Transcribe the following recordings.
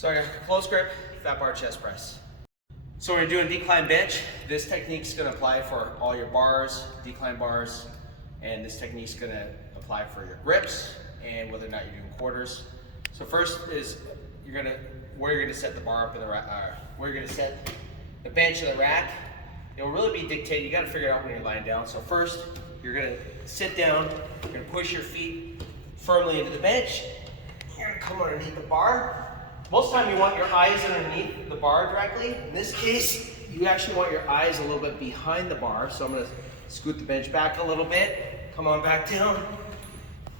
So I got close grip, fat bar chest press. So when you're doing decline bench, this technique's gonna apply for all your bars, decline bars, and this technique's gonna apply for your grips and whether or not you're doing quarters. So first is where you're gonna set the bar up in the where you're gonna set the bench in the rack. It'll really be dictated. You gotta figure it out when you're lying down. So first, you're gonna sit down. You're gonna push your feet firmly into the bench. You're gonna come underneath the bar. Most of the time you want your eyes underneath the bar directly. In this case, you actually want your eyes a little bit behind the bar. So I'm gonna scoot the bench back a little bit. Come on back down.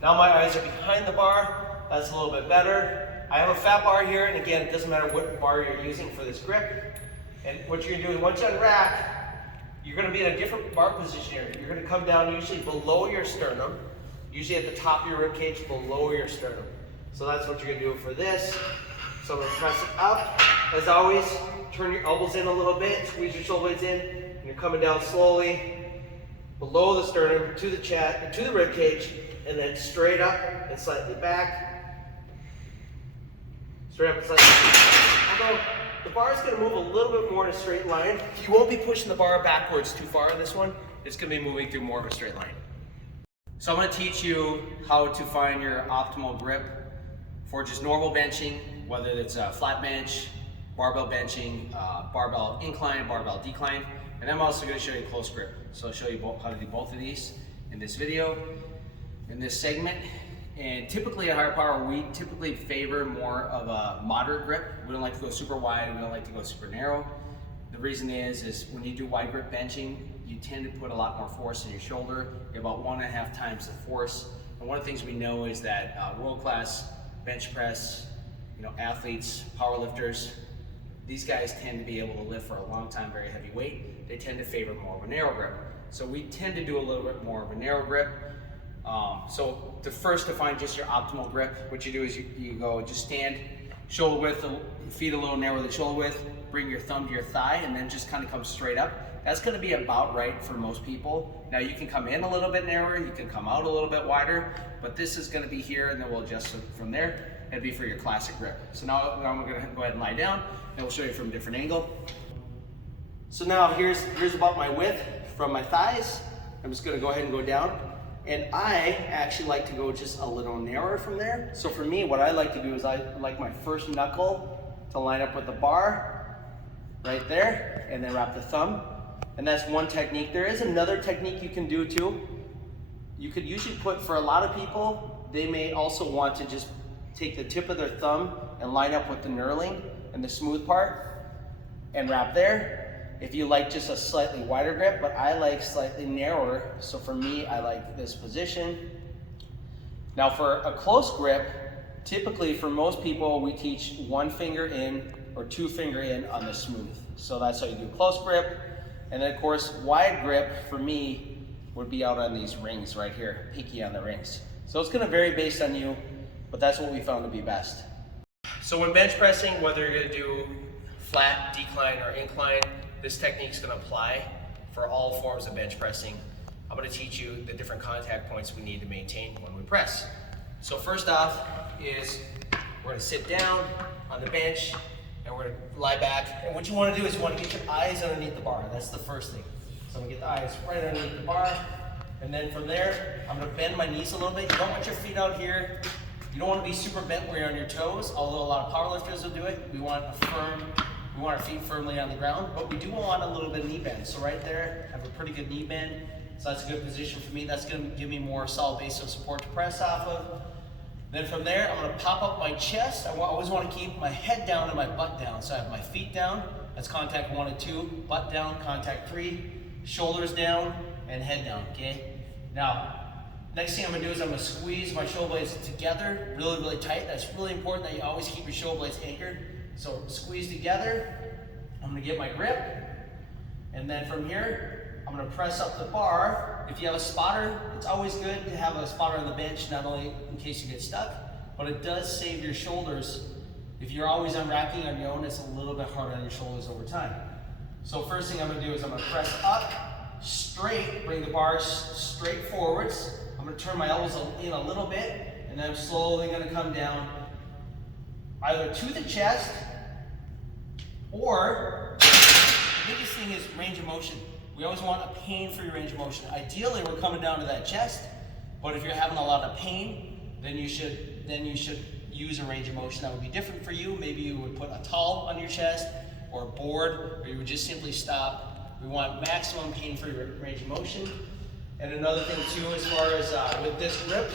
Now my eyes are behind the bar. That's a little bit better. I have a fat bar here, and again, it doesn't matter what bar you're using for this grip. And what you're gonna do is once you unrack, you're gonna be in a different bar position here. You're gonna come down usually below your sternum, usually at the top of your rib cage, below your sternum. So that's what you're gonna do for this. So I'm gonna press it up. As always, turn your elbows in a little bit, squeeze your shoulder blades in, and you're coming down slowly below the sternum to the chest, to the rib cage, and then straight up and slightly back. Straight up and slightly back. Although the bar is gonna move a little bit more in a straight line. You won't be pushing the bar backwards too far on this one. It's gonna be moving through more of a straight line. So I'm gonna teach you how to find your optimal grip for just normal benching, whether it's a flat bench, barbell benching, barbell incline, barbell decline, and I'm also going to show you close grip. So I'll show you how to do both of these in this video, in this segment. And typically at Higher Power, we typically favor more of a moderate grip. We don't like to go super wide, we don't like to go super narrow. The reason is when you do wide grip benching, you tend to put a lot more force in your shoulder, about 1.5 times the force. And one of the things we know is that world-class bench press, athletes, power lifters, these guys tend to be able to lift for a long time, very heavy weight. They tend to favor more of a narrow grip. So we tend to do a little bit more of a narrow grip. So to first define just your optimal grip, what you do is you go just stand shoulder width, feet a little narrower than shoulder width, bring your thumb to your thigh, and then just kind of come straight up. That's going to be about right for most people. Now you can come in a little bit narrower, you can come out a little bit wider, but this is going to be here, and then we'll adjust it from there. It'd be for your classic grip. So now I'm going to go ahead and lie down, and we'll show you from a different angle. So now here's about my width from my thighs. I'm just going to go ahead and go down, and I actually like to go just a little narrower from there. So for me, what I like to do is I like my first knuckle to line up with the bar right there, and then wrap the thumb. And that's one technique. There is another technique you can do too. You could usually put, for a lot of people, they may also want to just take the tip of their thumb and line up with the knurling and the smooth part and wrap there. If you like just a slightly wider grip, but I like slightly narrower. So for me, I like this position. Now for a close grip, typically for most people, we teach 1 finger in or 2 finger in on the smooth. So that's how you do close grip. And then of course, wide grip for me would be out on these rings right here, peaky on the rings. So it's gonna vary based on you, but that's what we found to be best. So when bench pressing, whether you're gonna do flat, decline, or incline, this technique is gonna apply for all forms of bench pressing. I'm gonna teach you the different contact points we need to maintain when we press. So first off is we're gonna sit down on the bench, and we're gonna lie back. And what you wanna do is you wanna get your eyes underneath the bar. That's the first thing. So I'm gonna get the eyes right underneath the bar. And then from there, I'm gonna bend my knees a little bit. You don't want your feet out here. You don't wanna be super bent where you're on your toes, although a lot of powerlifters will do it. We want our feet firmly on the ground, but we do want a little bit of knee bend. So right there, I have a pretty good knee bend. So that's a good position for me. That's gonna give me more solid base of support to press off of. Then from there, I'm gonna pop up my chest. I always wanna keep my head down and my butt down. So I have my feet down, that's contact 1 and 2, butt down, contact 3, shoulders down, and head down, okay? Now, next thing I'm gonna do is I'm gonna squeeze my shoulder blades together, really, really tight. That's really important that you always keep your shoulder blades anchored. So squeeze together, I'm gonna get my grip, and then from here, I'm gonna press up the bar. If you have a spotter, it's always good to have a spotter on the bench, not only in case you get stuck, but it does save your shoulders. If you're always unracking on your own, it's a little bit harder on your shoulders over time. So first thing I'm gonna do is I'm gonna press up, straight, bring the bars straight forwards. I'm gonna turn my elbows in a little bit, and then I'm slowly gonna come down either to the chest, or the biggest thing is range of motion. We always want a pain-free range of motion. Ideally, we're coming down to that chest, but if you're having a lot of pain, then you should use a range of motion that would be different for you. Maybe you would put a towel on your chest or a board, or you would just simply stop. We want maximum pain-free range of motion. And another thing too, as far as with this grip,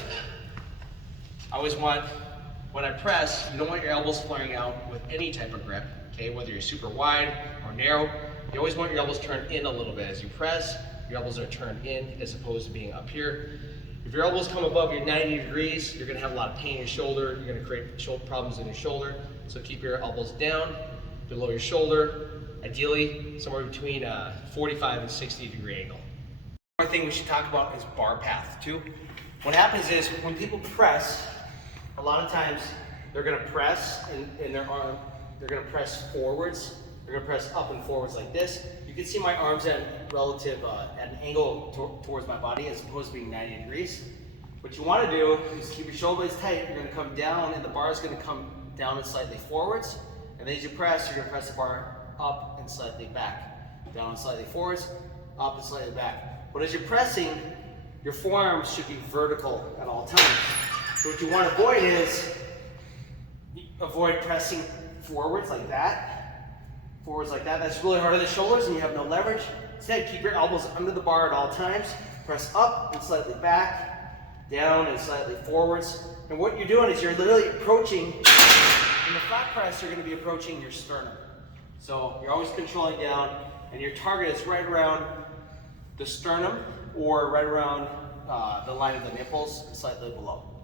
I always want, when I press, you don't want your elbows flaring out with any type of grip, okay? Whether you're super wide or narrow, you always want your elbows turned in a little bit. As you press, your elbows are turned in as opposed to being up here. If your elbows come above your 90 degrees, you're gonna have a lot of pain in your shoulder. You're gonna create shoulder problems in your shoulder. So keep your elbows down, below your shoulder, ideally somewhere between a 45 and 60 degree angle. One thing we should talk about is bar path too. What happens is when people press, a lot of times they're gonna press in their arm, they're gonna press forwards, they're gonna press up and forwards like this. You can see my arms at an angle towards my body as opposed to being 90 degrees. What you wanna do is keep your shoulder blades tight. You're gonna come down and the bar is gonna come down and slightly forwards. And then as you press, you're gonna press the bar up and slightly back. Down and slightly forwards, up and slightly back. But as you're pressing, your forearms should be vertical at all times. So what you wanna avoid is, avoid pressing forwards like that. Forwards like that, that's really hard on the shoulders and you have no leverage. Instead, keep your elbows under the bar at all times. Press up and slightly back, down and slightly forwards. And what you're doing is you're literally approaching, in the flat press, you're gonna be approaching your sternum. So you're always controlling down and your target is right around the sternum or right around the line of the nipples, slightly below.